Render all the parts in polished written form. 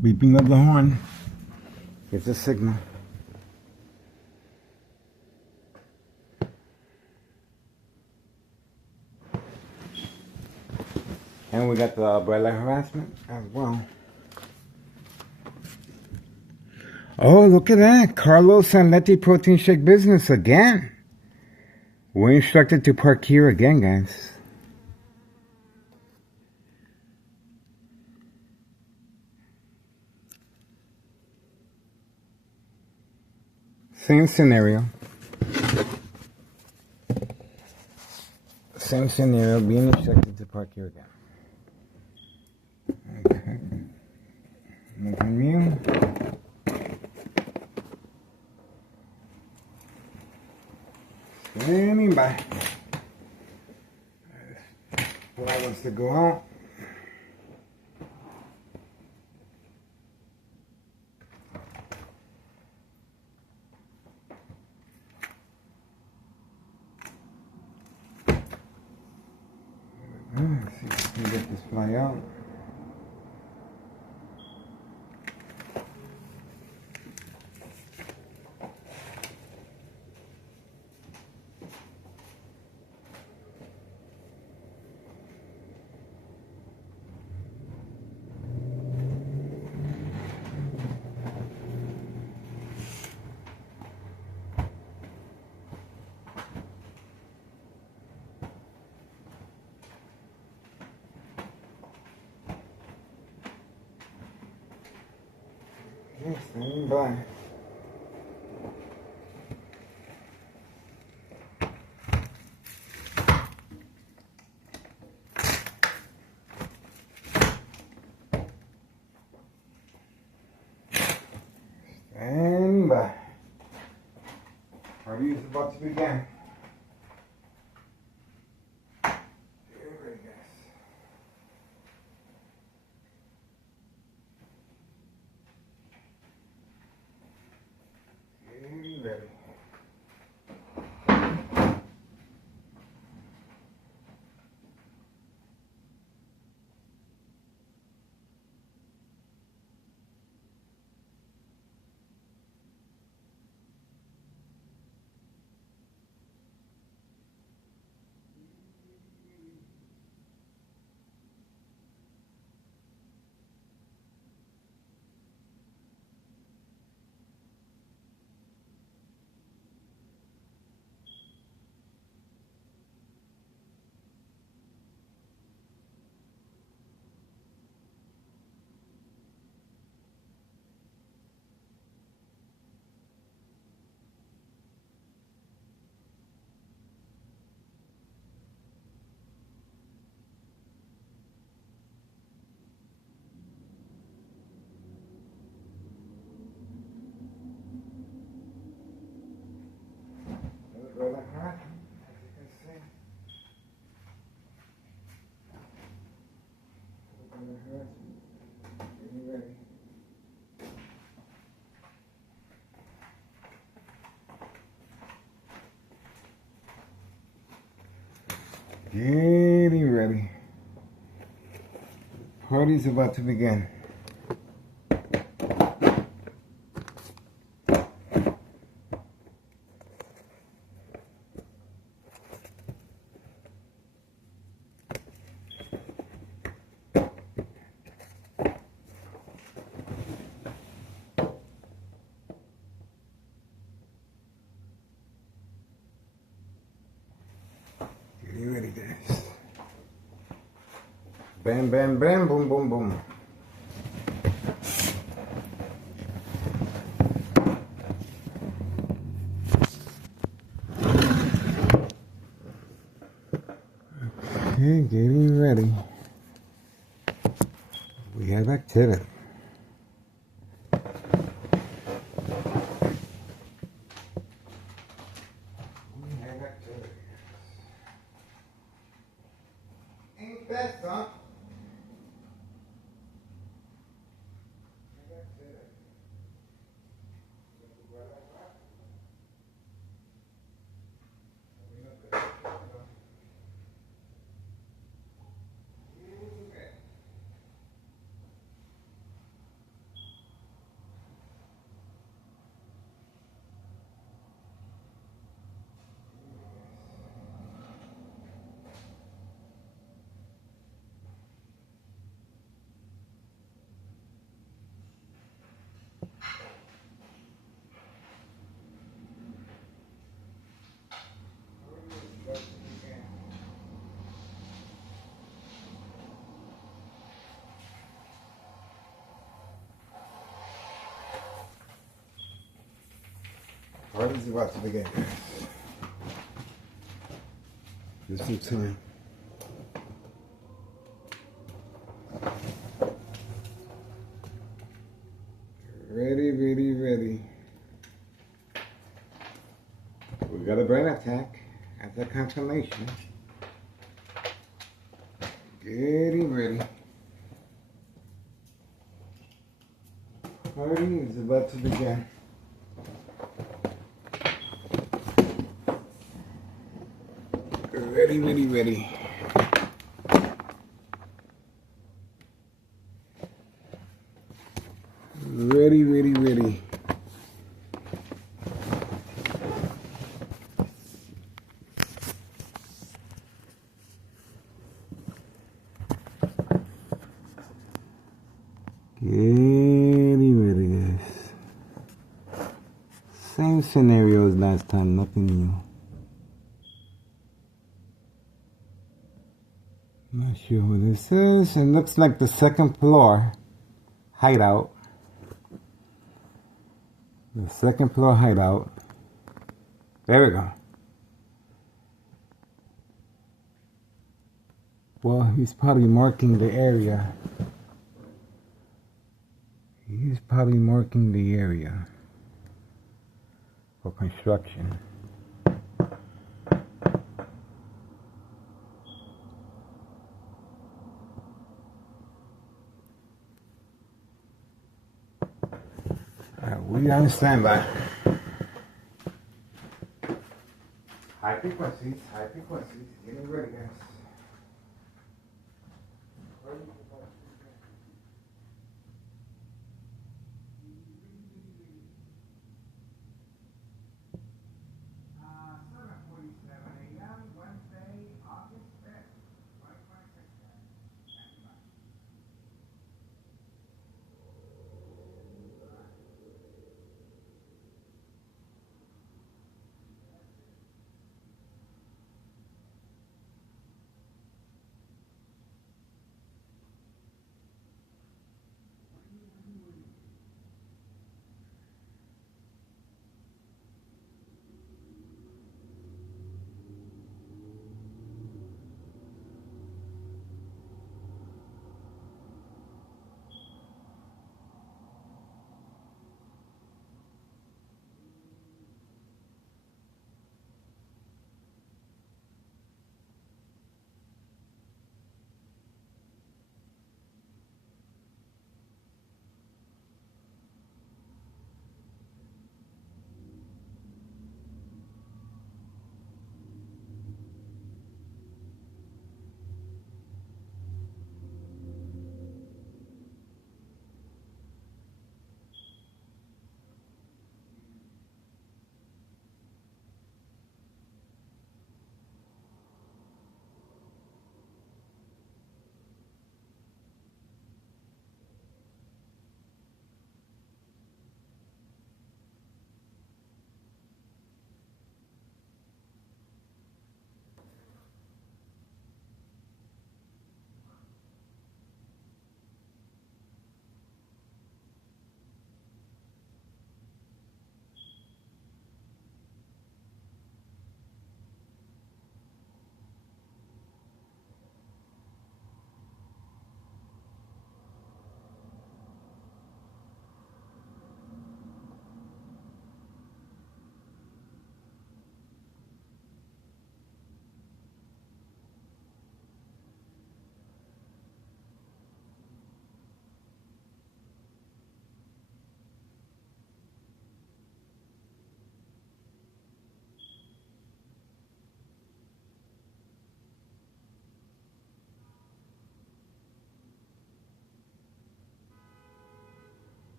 Beeping of the horn. It's a signal. And we got the umbrella harassment as well. Oh, look at that. Carlos and Letty Protein Shake business again. We're instructed to park here again, guys. Same scenario. Same scenario, being instructed to park here again. Okay. Nothing new. Standing by. Fly wants to go out. Let's see if we can get this fly out. Okay, standing by. Standing by. Party is about to begin. Here we go. Getting ready. Umbrella harassment, as you can see. Umbrella harassment. Getting ready. Getting ready. Party's about to begin. Getting ready, guys. Bam, bam, bam, boom, boom, boom. Okay, getting ready. We have activity. We have activity. Ain't that something? Party's about to begin. Just some time. Ready, ready, ready. We got a brain attack at the confirmation. Getting ready. Party is about to begin. Ready, ready, ready. Ready, ready, ready. Getting ready, guys. Same scenario as last time, nothing new. Not sure what this is. It looks like the second floor hideout. The second floor hideout. There we go. Well, he's probably marking the area. He's probably marking the area for construction. Alright, we on standby. High frequencies, getting ready, guys.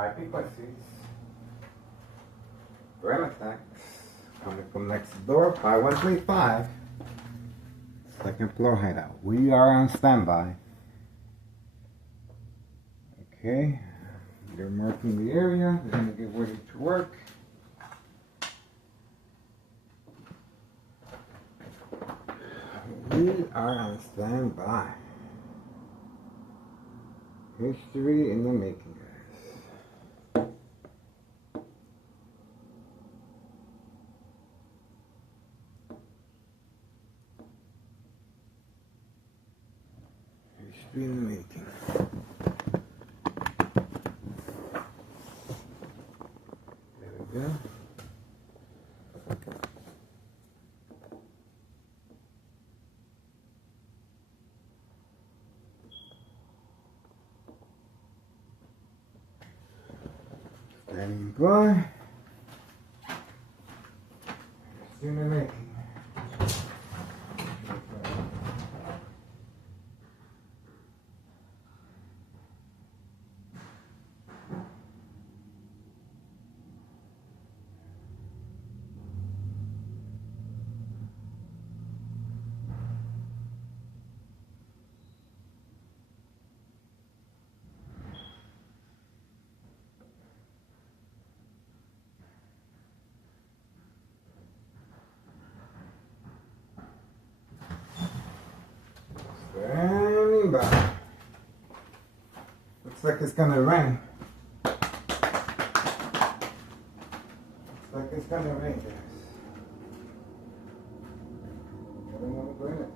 IP pussies. Ram attacks. Coming from next door, 5135. Second floor hideout. We are on standby. Okay. They're marking the area. They're going to get ready to work. We are on standby. History in the making, guys. History in the making. There we go. Standing by. History in the making. Standing by. Looks like it's gonna rain. Looks like it's gonna rain, guys. I don't want to go in it.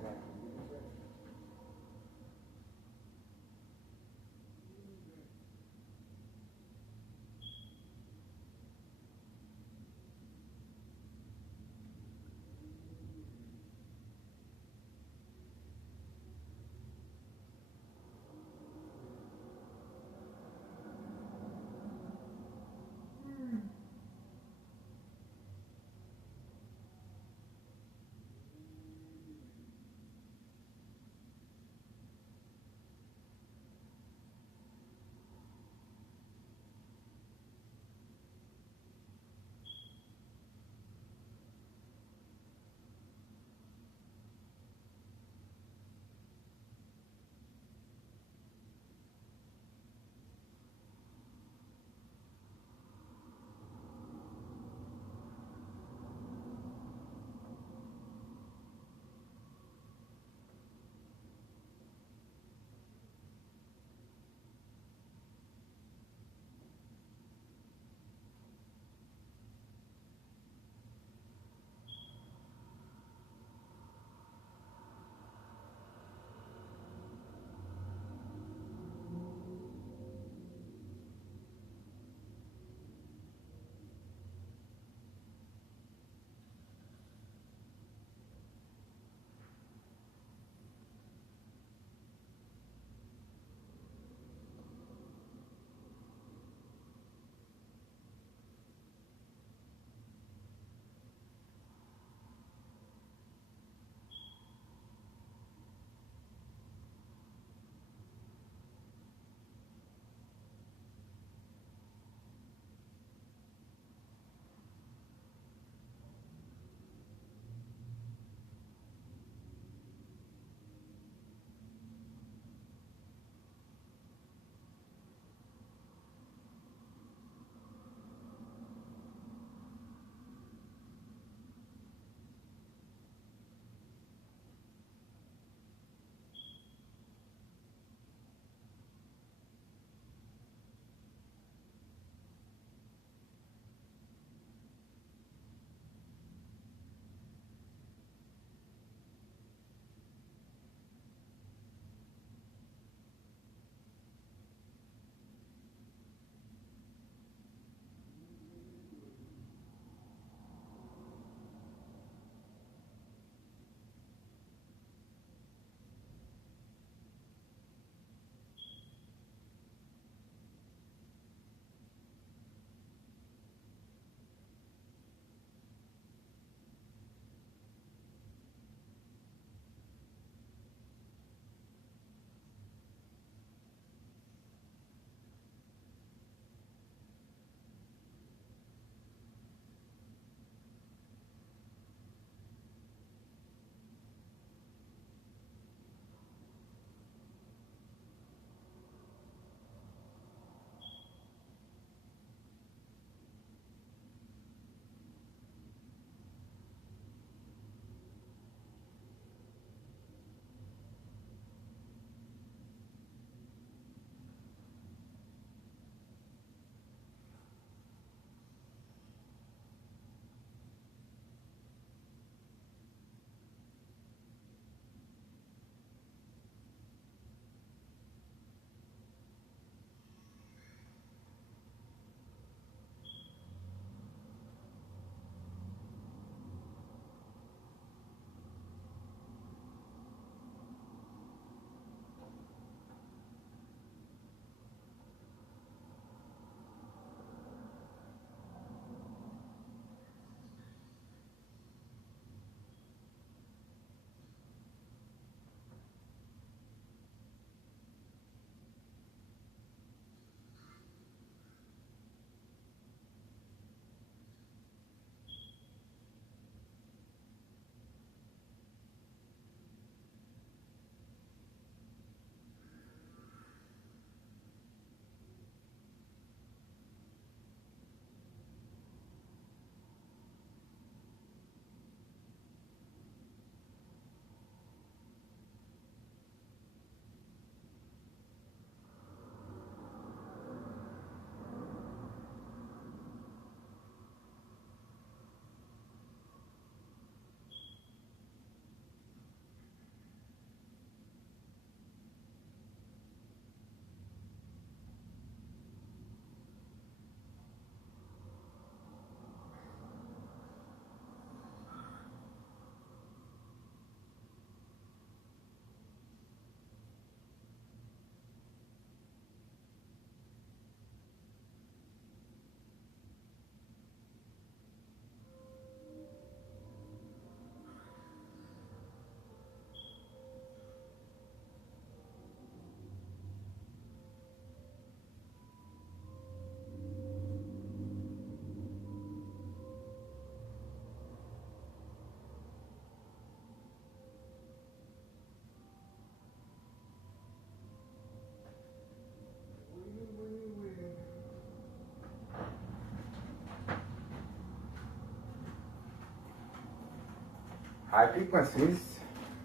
high frequencies,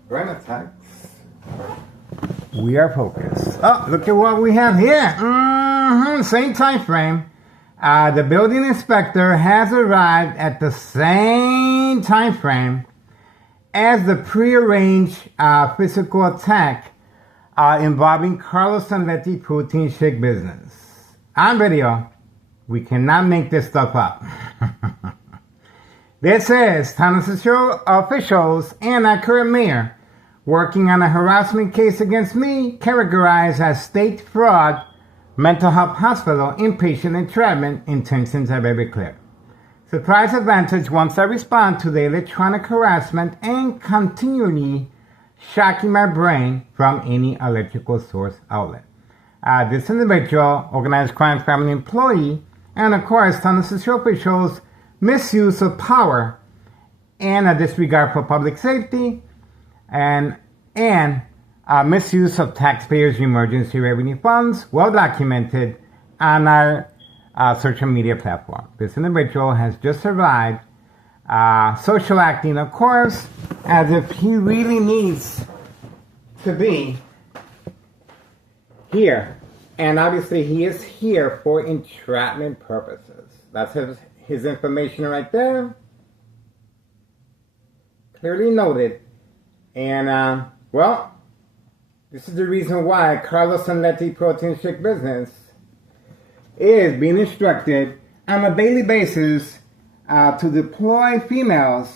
brain attacks. We are focused. Oh, look at what we have here. Same time frame. The building inspector has arrived at the same time frame as the prearranged physical attack involving Carlos and Letty Protein Shake business. On video, we cannot make this stuff up. This is Thomas officials and our current mayor working on a harassment case against me, categorized as state fraud, mental health hospital, inpatient entrapment. Intentions are very clear. Surprise advantage once I respond to the electronic harassment and continually shocking my brain from any electrical source outlet. This individual, organized crime family employee, and of course, Thomas officials' misuse of power and a disregard for public safety and misuse of taxpayers' emergency revenue funds, well documented on our social media platform. This individual has just arrived, social acting, of course, as if he really needs to be here. And obviously he is here for entrapment purposes. That's his information right there. Clearly noted. And, well, this is the reason why Carlos and Letty Protein Shake business is being instructed on a daily basis to deploy females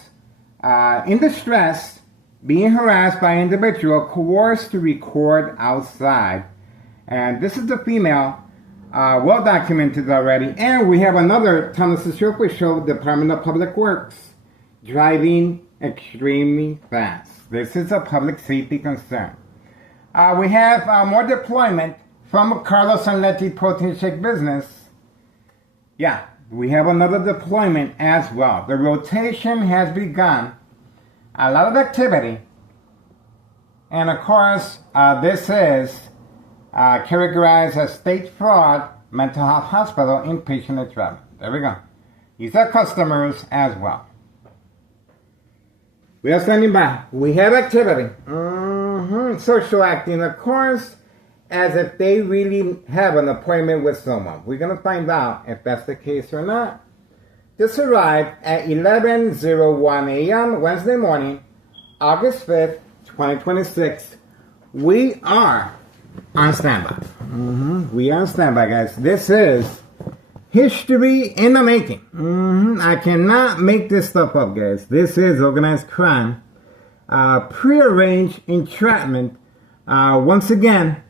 in distress, being harassed by an individual coerced to record outside. And this is the female, well documented already. And we have another Thomas official, Department of Public Works, driving extremely fast. This is a public safety concern. We have more deployment from Carlos and Letty Protein Shake business. Yeah, we have another deployment as well. The rotation has begun. A lot of activity. And of course, this is categorized as state fraud, mental health hospital, inpatient entrapment. There we go. These are customers as well. We are standing by. We have activity. Social acting, of course, as if they really have an appointment with someone. We're going to find out if that's the case or not. This arrived at 11:01 a.m. Wednesday morning, August 5th, 2026. We are on standby. We are on standby, guys. This is history in the making. I cannot make this stuff up, guys. This is organized crime. Prearranged entrapment. Once again,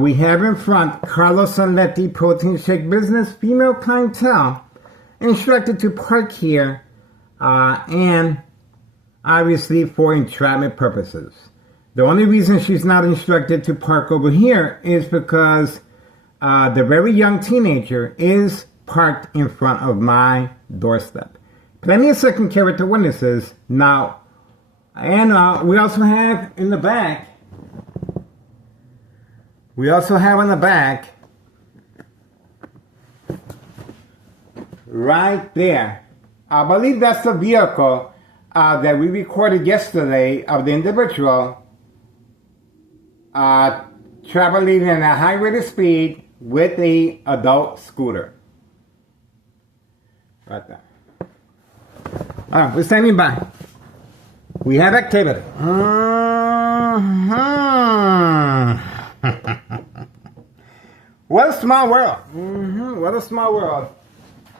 we have in front Carlos and Letty Protein Shake business, female clientele, instructed to park here, and obviously for entrapment purposes. The only reason she's not instructed to park over here is because the very young teenager is parked in front of my doorstep. Plenty of second character witnesses now. And we also have in the back, right there, I believe that's the vehicle that we recorded yesterday of the individual traveling at a high rate of speed with a adult scooter. Right there. Alright, we're standing by. We have activity. What a small world. What a small world.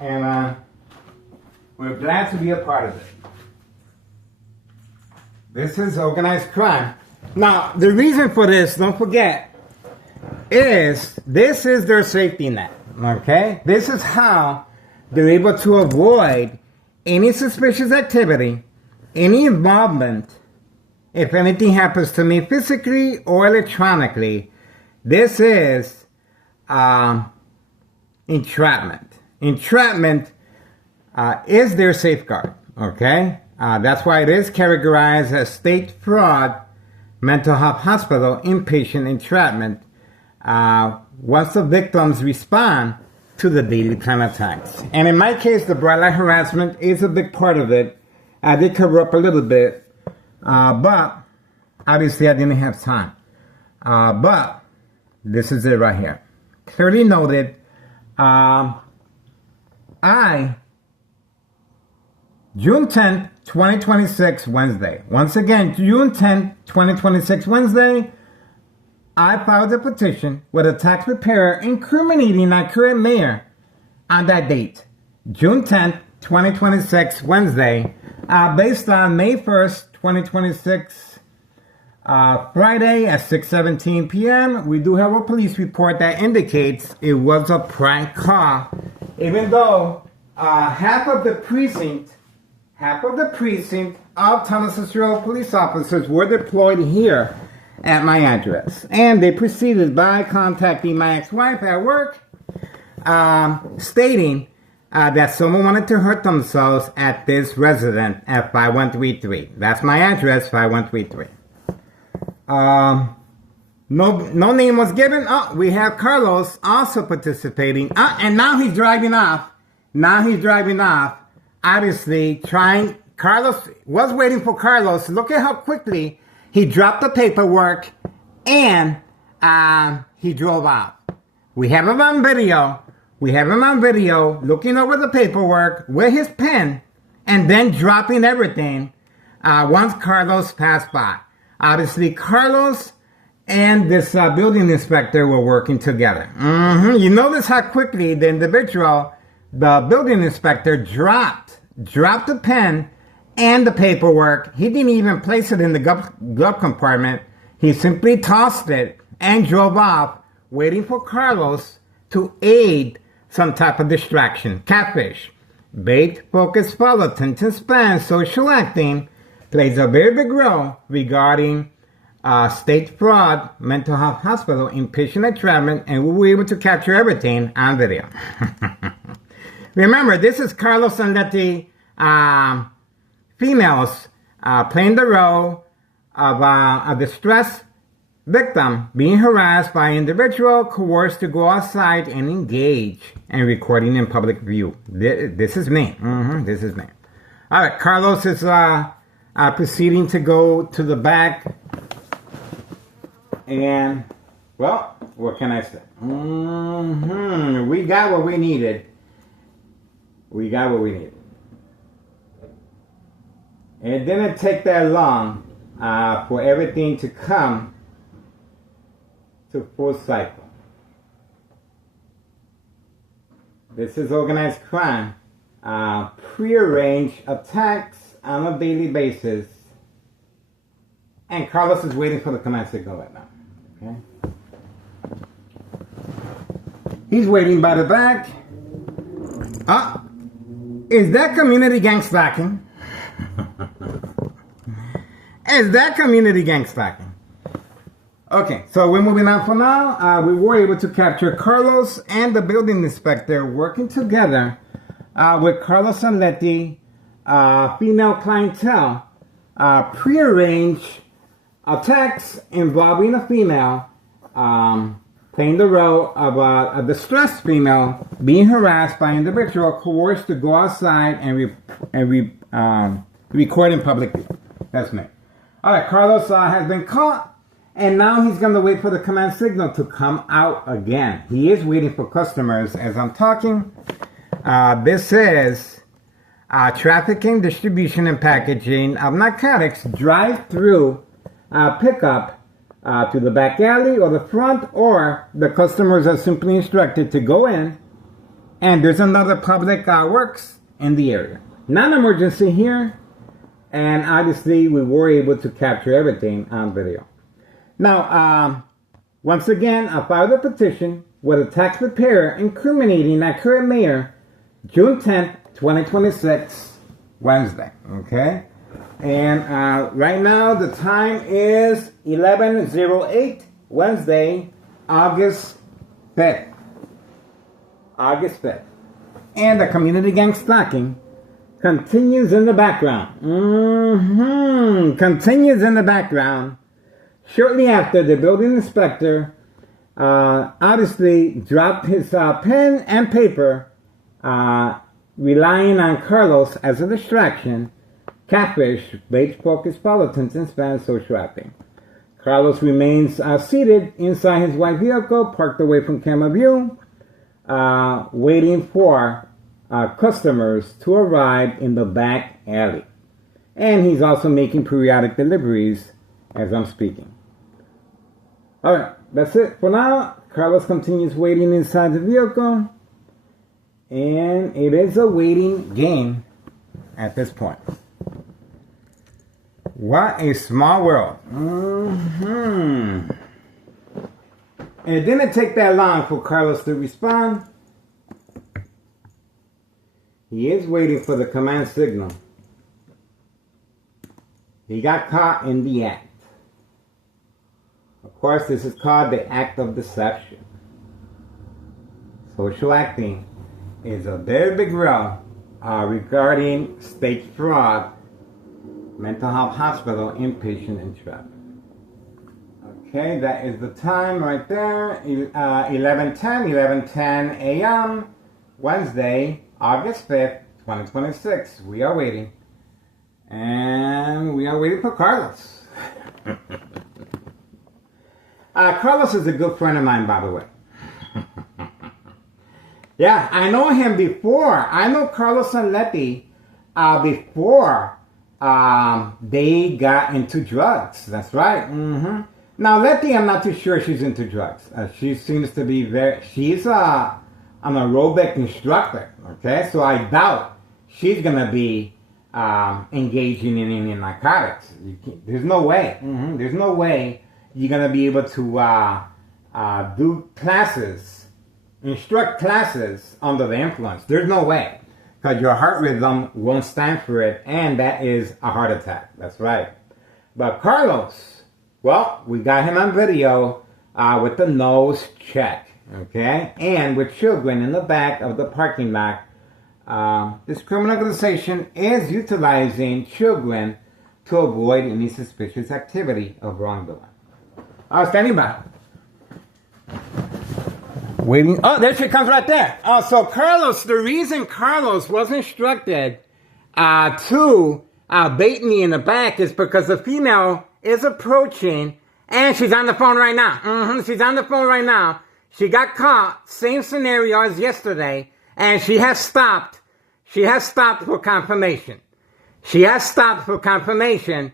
And we're glad to be a part of it. This is organized crime. Now, the reason for this, don't forget, is this is their safety net. Okay? This is how they're able to avoid any suspicious activity, any involvement, if anything happens to me physically or electronically. This is entrapment. Entrapment is their safeguard, okay? That's why it is categorized as state fraud, mental health hospital, inpatient entrapment, once the victims respond to the daily plan attacks. And in my case, the bright light harassment is a big part of it. I did cover up a little bit But obviously I didn't have time. But this is it right here. Clearly noted. June 10th, 2026, Wednesday. Once again, June 10th, 2026, Wednesday, I filed a petition with a tax preparer incriminating our current mayor on that date, June 10th, 2026, Wednesday, based on May 1st, 2026, Friday at 6:17 p.m. We do have a police report that indicates it was a prank call, even though half of the precinct of Thomas Cicero police officers were deployed here at my address. And they proceeded by contacting my ex-wife at work, stating that someone wanted to hurt themselves at this residence at 5133. That's my address, 5133. No name was given. Oh, we have Carlos also participating. And now he's driving off. Obviously, Carlos was waiting for Carlos. Look at how quickly he dropped the paperwork and he drove out. We have him on video. Looking over the paperwork with his pen and then dropping everything once Carlos passed by. Obviously, Carlos and this building inspector were working together. You notice how quickly the building inspector dropped the pen and the paperwork. He didn't even place it in the glove compartment. He simply tossed it and drove off, waiting for Carlos to aid some type of distraction. Catfish, bait, focus, follow, attention span, social acting plays a very big role regarding state fraud, mental health hospital, inpatient entrapment, and we were able to capture everything on video. Remember, this is Carlos and Letty, females playing the role of a distressed victim being harassed by an individual coerced to go outside and engage and recording in public view. This is me. This is me. All right, Carlos is proceeding to go to the back. And, well, what can I say? We got what we needed. It didn't take that long for everything to come to full cycle. This is organized crime, prearranged attacks on a daily basis, and Carlos is waiting for the command signal right now. Okay, he's waiting by the back. Is that community gang stalking? Okay, so we're moving on for now. We were able to capture Carlos and the building inspector working together with Carlos and Letty, female clientele, prearranged attacks involving a female, playing the role of a distressed female being harassed by an individual coerced to go outside and record in public view. That's me. All right, Carlos has been caught. And now he's going to wait for the command signal to come out again. He is waiting for customers as I'm talking. This is trafficking, distribution, and packaging of narcotics drive-through pickup to the back alley or the front, or the customers are simply instructed to go in, and there's another public works in the area. Non-emergency here, and obviously we were able to capture everything on video. Now, once again, I filed a petition with a tax preparer incriminating our current mayor, June 10th, 2026, Wednesday, okay? And right now, the time is 11:08, Wednesday, August 5th. And the community gang stalking continues in the background. Continues in the background. Shortly after, the building inspector obviously dropped his pen and paper, relying on Carlos as a distraction, Catfish, beige focus, politics, and Spanish social acting. Carlos remains seated inside his white vehicle, parked away from camera view, waiting for customers to arrive in the back alley. And he's also making periodic deliveries as I'm speaking. Alright, that's it for now. Carlos continues waiting inside the vehicle. And it is a waiting game at this point. What a small world. And it didn't take that long for Carlos to respond. He is waiting for the command signal. He got caught in the act. Of course, this is called the act of deception. Social acting is a very big role regarding state fraud, mental health hospital, inpatient, and travel. Okay, that is the time right there. 11:10 a.m. Wednesday, August 5th, 2026. We are waiting. And we are waiting for Carlos. Carlos is a good friend of mine, by the way. Yeah, I know him before. I know Carlos and Letty before they got into drugs. That's right. Now, Letty, I'm not too sure she's into drugs. She seems to be she's an aerobic instructor. Okay, so I doubt she's going to be engaging in any narcotics. There's no way. There's no way you're going to be able to do classes, instruct classes under the influence. There's no way. Because your heart rhythm won't stand for it, and that is a heart attack. That's right. But Carlos, well, we got him on video with the nose check, okay? And with children in the back of the parking lot. This criminal organization is utilizing children to avoid any suspicious activity of wrongdoing. Standing by. Waiting. Oh, there she comes right there. So Carlos, the reason Carlos was instructed to bait me in the back is because the female is approaching, and she's on the phone right now. She's on the phone right now. She got caught, same scenario as yesterday, and she has stopped. She has stopped for confirmation. She has stopped for confirmation.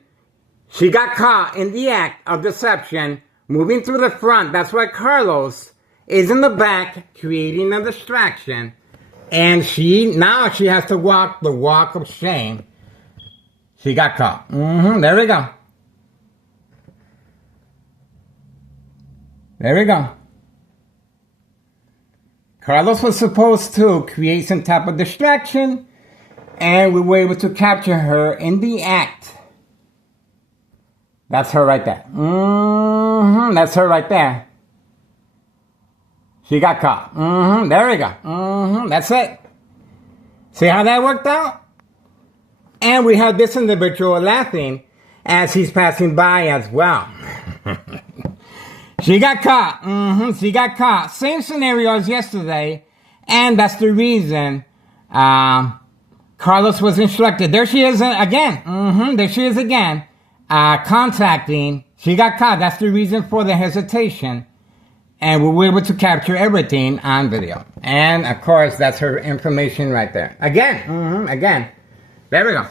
She got caught in the act of deception, moving through the front. That's why Carlos is in the back, creating a distraction, and now she has to walk the walk of shame. She got caught. There we go. There we go. Carlos was supposed to create some type of distraction, and we were able to capture her in the act. That's her right there. That's her right there. She got caught. There we go. That's it. See how that worked out? And we have this individual laughing as he's passing by as well. She got caught. She got caught. Same scenario as yesterday. And that's the reason Carlos was instructed. There she is again. There she is again. Contacting. She got caught. That's the reason for the hesitation. And we were able to capture everything on video. And, of course, that's her information right there. Again. Again. There we go.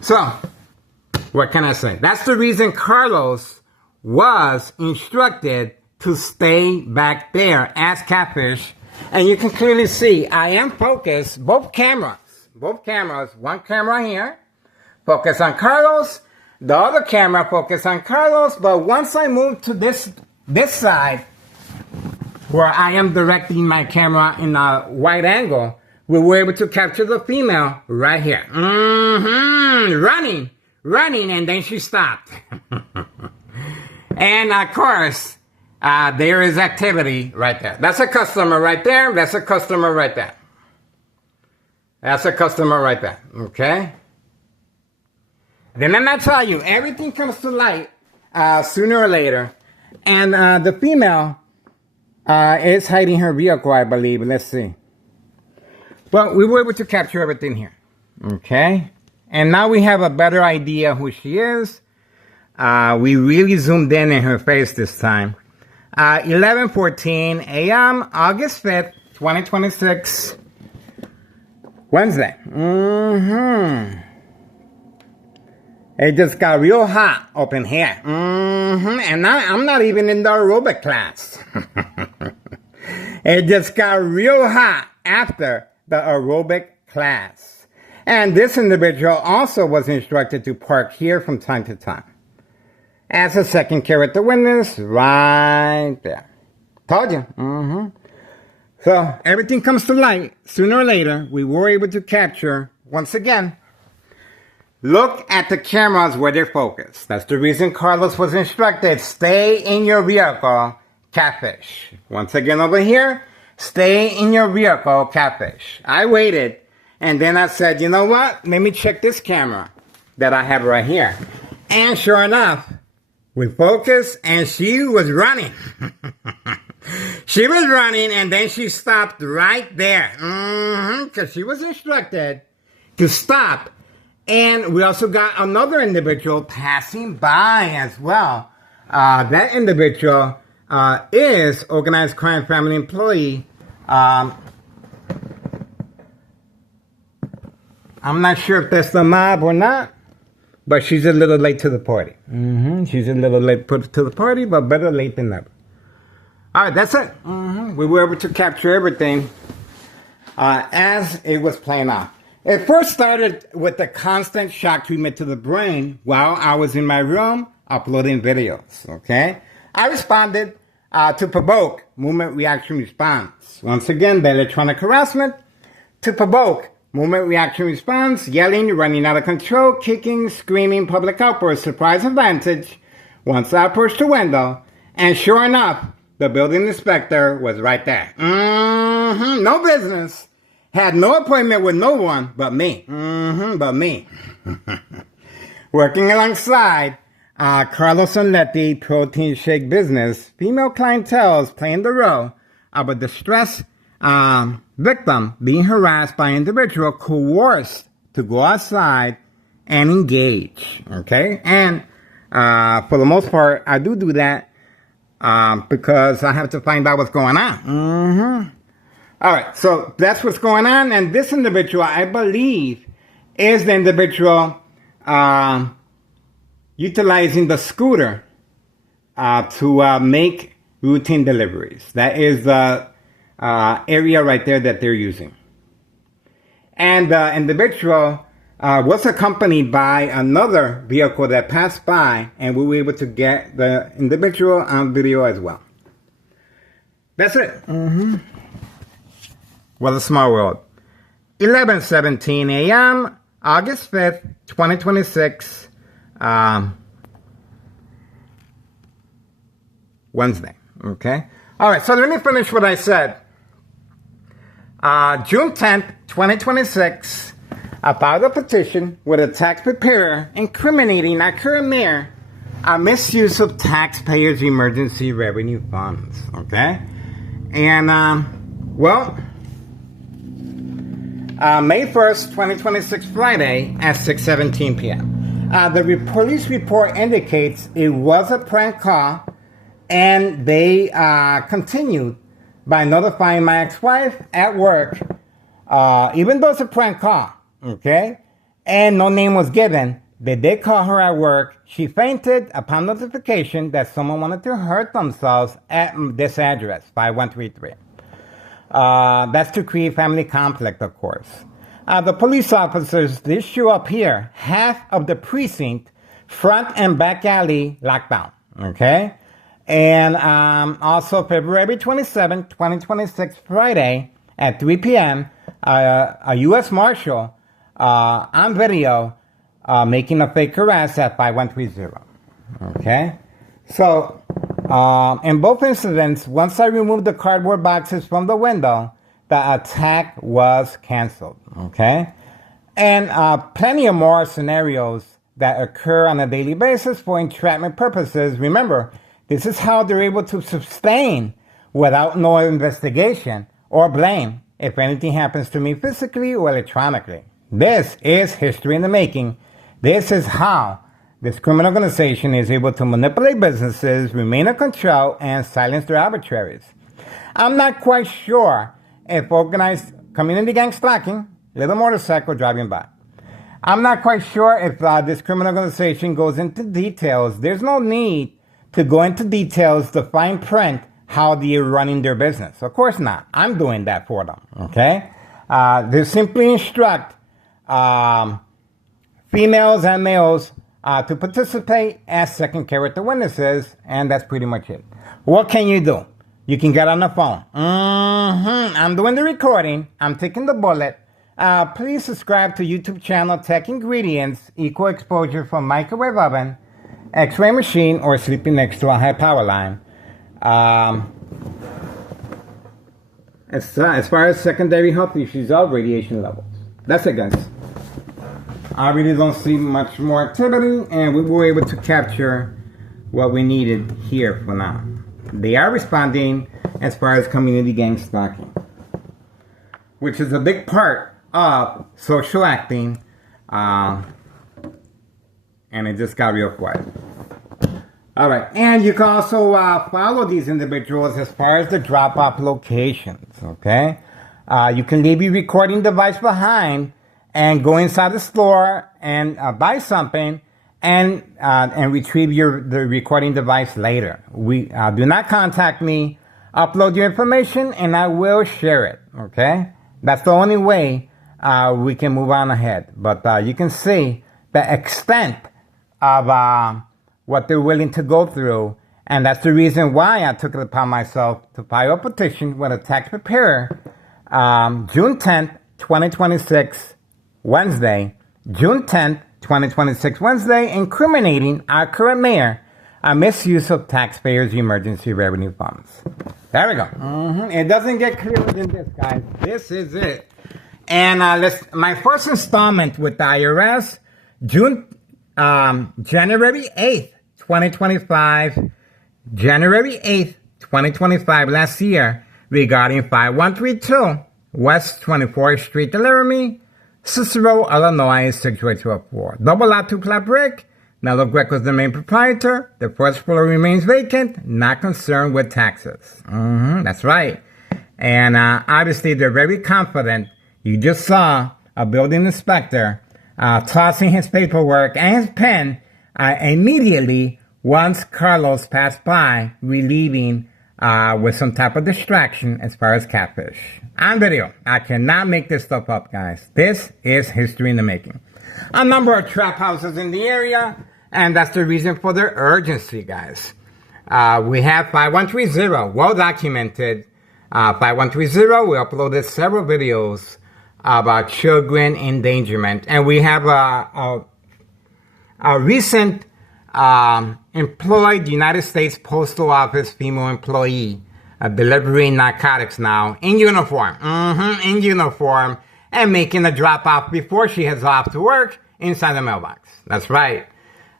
So, what can I say? That's the reason Carlos was instructed to stay back there as Catfish. And you can clearly see I am focused. Both cameras. One camera here. Focus on Carlos. The other camera focus on Carlos. But once I move to this side, where I am directing my camera in a wide angle, we were able to capture the female right here. Running, and then she stopped. And of course, there is activity right there. That's a customer right there. That's a customer right there. That's a customer right there. Okay? Then I tell you, everything comes to light sooner or later. And the female is hiding her vehicle, I believe. Let's see. But we were able to capture everything here. Okay? And now we have a better idea who she is. We really zoomed in her face this time. 11:14 a.m., August 5th, 2026, Wednesday. It just got real hot up in here. And now I'm not even in the aerobic class. It just got real hot after the aerobic class. And this individual also was instructed to park here from time to time. As a second character witness, right there. Told you. So everything comes to light. Sooner or later, we were able to capture, once again, look at the cameras where they're focused. That's the reason Carlos was instructed, stay in your vehicle, catfish. Once again over here, stay in your vehicle, catfish. I waited, and then I said, you know what? Let me check this camera that I have right here. And sure enough, we focused, and she was running. She was running, and then she stopped right there. Because she was instructed to stop. And we also got another individual passing by as well. That individual is organized crime family employee. I'm not sure if that's the mob or not, but she's a little late to the party. She's a little late to the party, but better late than never. All right, that's it. We were able to capture everything as it was playing out. It first started with the constant shock treatment to the brain while I was in my room uploading videos, okay? I responded to provoke movement reaction response. Once again, the electronic harassment to provoke movement reaction response, yelling, running out of control, kicking, screaming, public outburst, surprise advantage. Once I approached the window, and sure enough, the building inspector was right there. No business. Had no appointment with no one but me. But me. Working alongside Carlos and Letty protein shake business, female clientele playing the role of a distressed victim being harassed by an individual coerced to go outside and engage. Okay? And for the most part, I do that because I have to find out what's going on. All right, so that's what's going on. And this individual, I believe, is the individual utilizing the scooter to make routine deliveries. That is the area right there that they're using. And the individual was accompanied by another vehicle that passed by, and we were able to get the individual on video as well. That's it. What a small world. 11:17 a.m., August 5th, 2026, Wednesday. Okay? All right, so let me finish what I said. June 10th, 2026, I filed a petition with a tax preparer incriminating our current mayor a misuse of taxpayers' emergency revenue funds. Okay? And, May 1st, 2026, Friday at 6:17 p.m. The police report indicates it was a prank call, and they continued by notifying my ex-wife at work, even though it's a prank call, okay, and no name was given. They did call her at work. She fainted upon notification that someone wanted to hurt themselves at this address, 5133. That's to create family conflict, of course. The police officers did show up here, half of the precinct, front and back alley locked down, okay? And also February 27, 2026, Friday at 3 p.m., a U.S. Marshal on video making a fake arrest at 5130, okay? So, in both incidents, once I removed the cardboard boxes from the window, the attack was canceled, okay? And plenty of more scenarios that occur on a daily basis for entrapment purposes. Remember, this is how they're able to sustain without no investigation or blame if anything happens to me physically or electronically. This is history in the making. This is how this criminal organization is able to manipulate businesses, remain in control, and silence their adversaries. I'm not quite sure if organized community gang stalking, little motorcycle driving by. I'm not quite sure if this criminal organization goes into details. There's no need to go into details to fine print how they're running their business. Of course not. I'm doing that for them, okay? They simply instruct females and males to participate as second character witnesses, and that's pretty much it. What can you do? You can get on the phone. I'm doing the recording. I'm taking the bullet. Please subscribe to YouTube channel Tech Ingredients, Equal Exposure from Microwave Oven, X-ray machine, or sleeping next to a high power line. As far as secondary health issues of radiation levels. That's it, guys. I really don't see much more activity, and we were able to capture what we needed here for now. They are responding as far as community gang stalking, which is a big part of social acting, and it just got real quiet. All right, and you can also follow these individuals as far as the drop-off locations, okay? You can leave your recording device behind and go inside the store and buy something and retrieve the recording device later. Do not contact me. Upload your information and I will share it, okay? That's the only way we can move on ahead. But you can see the extent of what they're willing to go through, and that's the reason why I took it upon myself to file a petition with a tax preparer June 10th, 2026, Wednesday, June 10th, 2026, Wednesday, incriminating our current mayor a misuse of taxpayers' emergency revenue funds. There we go. It doesn't get clearer than this, guys. This is it. And my first installment with the IRS, January 8th, 2025. January 8th, 2025, last year, regarding 5132 West 24th Street, Laramie, Cicero, Illinois, 68204. Double lot, 2-flat brick. Nello Greco is the main proprietor. The first floor remains vacant, not concerned with taxes. That's right. And obviously, they're very confident. You just saw a building inspector tossing his paperwork and his pen immediately once Carlos passed by, relieving with some type of distraction as far as catfish. On video. I cannot make this stuff up, guys. This is history in the making. A number of trap houses in the area, and that's the reason for their urgency, guys. We have 5130, well documented. 5130, we uploaded several videos about children endangerment, and we have a recent employed United States Postal Office female employee delivering narcotics now in uniform, in uniform, and making a drop off before she heads off to work inside the mailbox. That's right.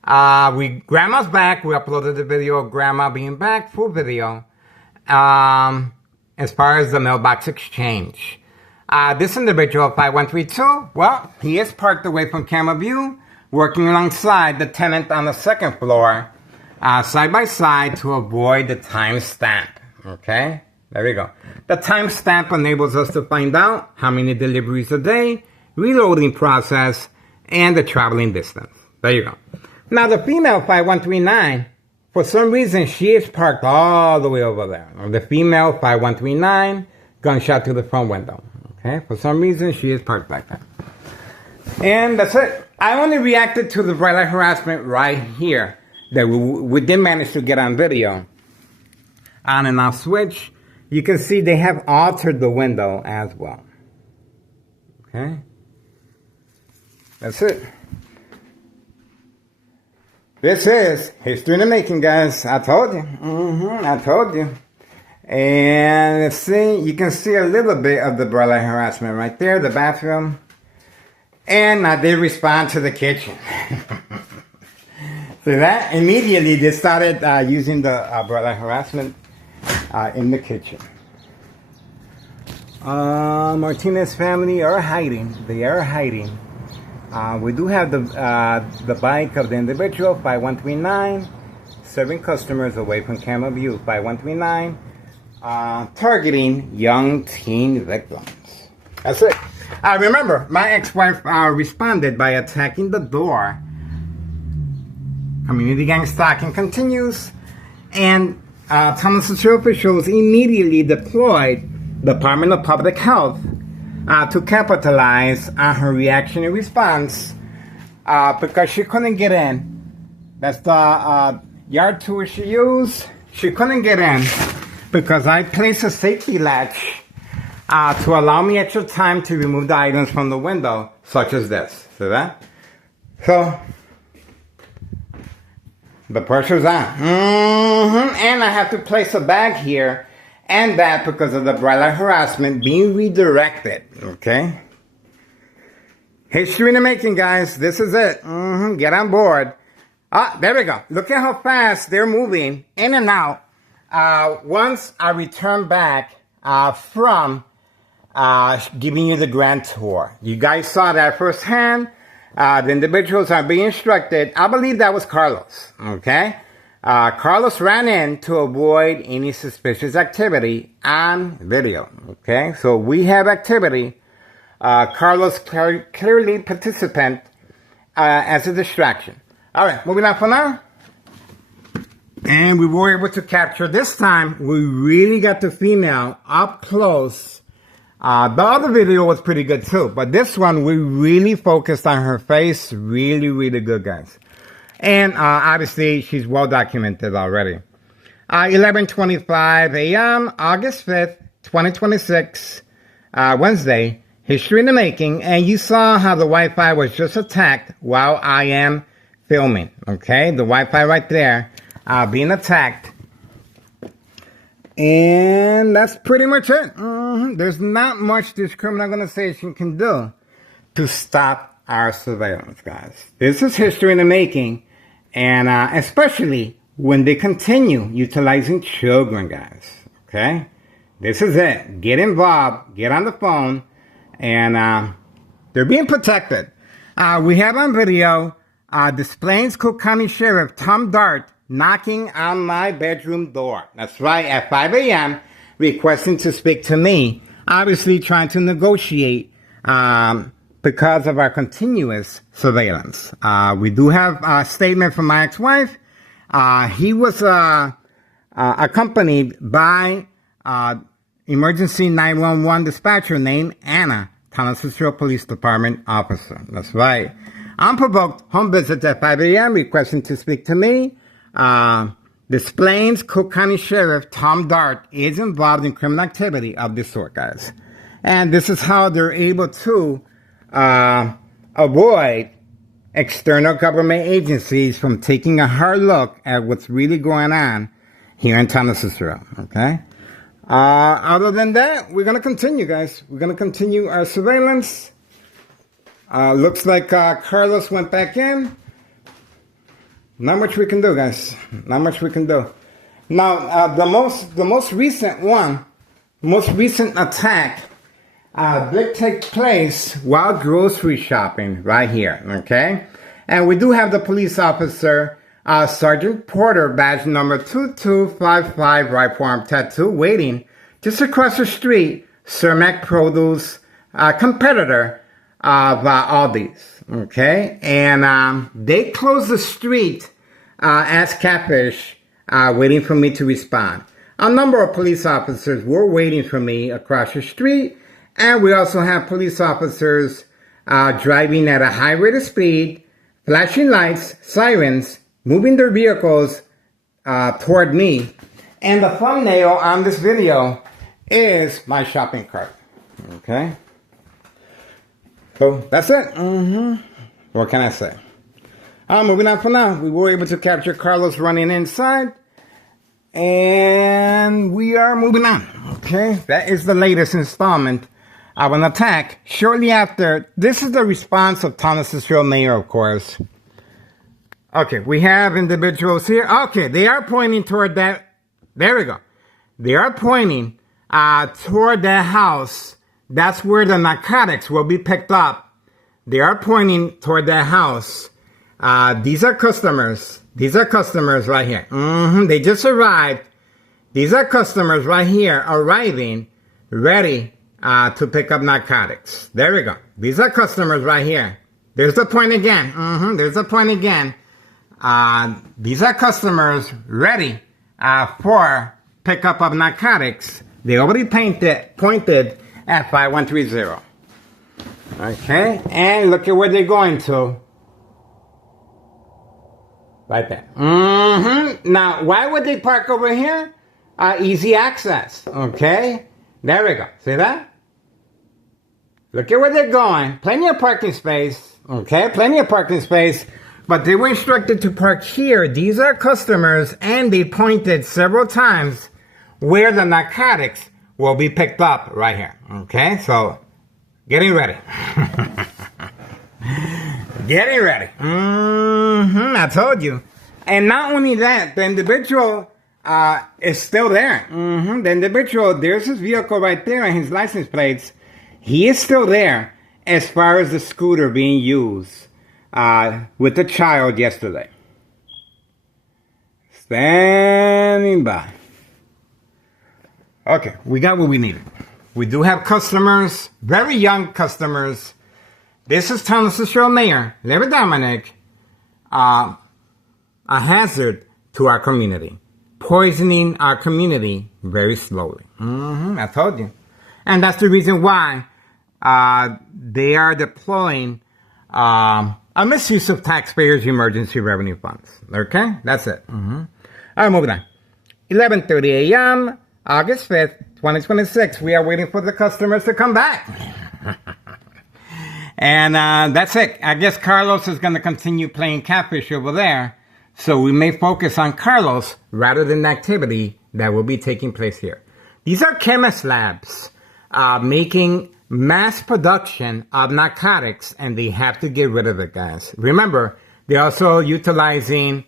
Grandma's back. We uploaded the video of Grandma being back, full video. As far as the mailbox exchange, this individual 5132, well, he is parked away from camera view, working alongside the tenant on the second floor, side by side to avoid the timestamp. Okay, there we go. The timestamp enables us to find out how many deliveries a day, reloading process, and the traveling distance. There you go. Now the female 5139, for some reason, she is parked all the way over there. The female 5139, gunshot to the front window. Okay, for some reason, she is parked like that. And that's it. I only reacted to the bright light harassment right here that we did manage to get on video. On and off switch. You can see they have altered the window as well. Okay. That's it. This is history in the making, guys. I told you. I told you. And let's see. You can see a little bit of the bright light harassment right there, the bathroom. And I did respond to the kitchen. So that immediately they started using the bright light harassment in the kitchen. Martinez family are hiding. They are hiding. We do have the bike of the individual, 5139, serving customers away from camera view, 5139, targeting young teen victims. That's it. Remember, my ex-wife responded by attacking the door. Community gang stalking continues, and Thomas Cicero officials immediately deployed Department of Public Health to capitalize on her reaction and response because she couldn't get in. That's the yard tour she used. She couldn't get in because I placed a safety latch to allow me extra time to remove the items from the window, such as this. See that? So, the pressure's on. And I have to place a bag here and that because of the bright light harassment being redirected. Okay? History in the making, guys. This is it. Get on board. There we go. Look at how fast they're moving in and out. Once I return back from giving you the grand tour. You guys saw that firsthand. The individuals are being instructed. I believe that was Carlos. Okay? Carlos ran in to avoid any suspicious activity on video. Okay? So we have activity. Carlos clearly participant as a distraction. All right, moving on for now. And we were able to capture, this time, we really got the female up close. The other video was pretty good too, but this one, we really focused on her face. Really, really good, guys. And obviously, she's well documented already. 11:25 a.m., August 5th, 2026, Wednesday. History in the making. And you saw how the Wi-Fi was just attacked while I am filming. Okay, the Wi-Fi right there being attacked. And that's pretty much it. There's not much this criminal organization can do to stop our surveillance, guys. This is history in the making. And especially when they continue utilizing children, guys. Okay? This is it. Get involved. Get on the phone. And they're being protected. We have on video Des Plaines Cook County Sheriff Tom Dart knocking on my bedroom door. That's right, at 5 a.m., requesting to speak to me. Obviously trying to negotiate because of our continuous surveillance. We do have a statement from my ex-wife. He was accompanied by emergency 911 dispatcher named Anna, Thomas Cicero Police Department officer. That's right. Unprovoked home visits at 5 a.m. requesting to speak to me. Des Plaines Cook County Sheriff Tom Dart is involved in criminal activity of this sort, guys. And this is how they're able to avoid external government agencies from taking a hard look at what's really going on here in Thomas Cicero, okay? Other than that, we're going to continue, guys. We're going to continue our surveillance. Looks like Carlos went back in. Not much we can do, guys. Not much we can do. Now, the most recent attack did take place while grocery shopping right here, okay? And we do have the police officer, Sergeant Porter, badge number 2255, right forearm tattoo, waiting just across the street, Cermak Produce, competitor of Aldi's. Okay, and they closed the street as Catfish, waiting for me to respond. A number of police officers were waiting for me across the street, and we also have police officers driving at a high rate of speed, flashing lights, sirens, moving their vehicles toward me. And the thumbnail on this video is my shopping cart. Okay. So that's it. What can I say? Moving on for now. We were able to capture Carlos running inside. And we are moving on. Okay. That is the latest installment of an attack. Shortly after, this is the response of Thomas Cicero Mayor, of course. Okay. We have individuals here. Okay. They are pointing toward that. There we go. They are pointing toward their house. That's where the narcotics will be picked up. They are pointing toward their house. These are customers. These are customers right here. They just arrived. These are customers right here arriving, ready to pick up narcotics. There we go. These are customers right here. There's the point again. There's the point again. These are customers ready for pickup of narcotics. They already pointed at 5130. Okay, and look at where they're going to. Right there. Now, why would they park over here? Easy access. Okay, there we go. See that? Look at where they're going. Plenty of parking space. Okay, plenty of parking space. But they were instructed to park here. These are customers, and they pointed several times where the narcotics will be picked up right here. Okay, so getting ready. Getting ready. I told you. And not only that, the individual is still there. The individual, there's his vehicle right there and his license plates. He is still there as far as the scooter being used with the child yesterday. Standing by. Okay, we got what we needed. We do have customers, very young customers. This is telling us, Show Mayor Larry Dominic, a hazard to our community, poisoning our community very slowly. I told you. And that's the reason why they are deploying a misuse of taxpayers' emergency revenue funds. Okay? That's it. All right, moving on. 11:30 a.m., August 5th, 2026. We are waiting for the customers to come back. And that's it. I guess Carlos is going to continue playing catfish over there. So we may focus on Carlos rather than the activity that will be taking place here. These are chemist labs making mass production of narcotics, and they have to get rid of it, guys. Remember, they're also utilizing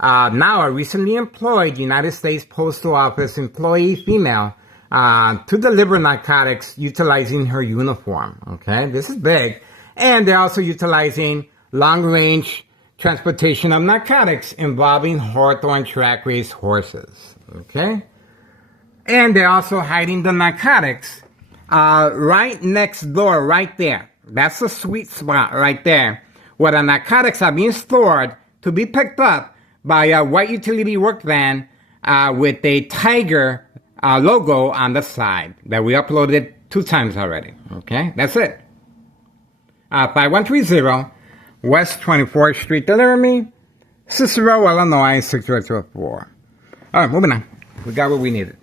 now a recently employed United States Postal Office employee female to deliver narcotics utilizing her uniform. Okay, this is big. And they're also utilizing long-range transportation of narcotics involving Hawthorne track race horses. Okay? And they're also hiding the narcotics right next door, right there. That's the sweet spot right there, where the narcotics are being stored to be picked up by a white utility work van with a tiger logo on the side that we uploaded 2 times already. Okay? That's it. 5130 West 24th Street, Laramie, Cicero, Illinois, 60204. All right, moving on. We got what we needed.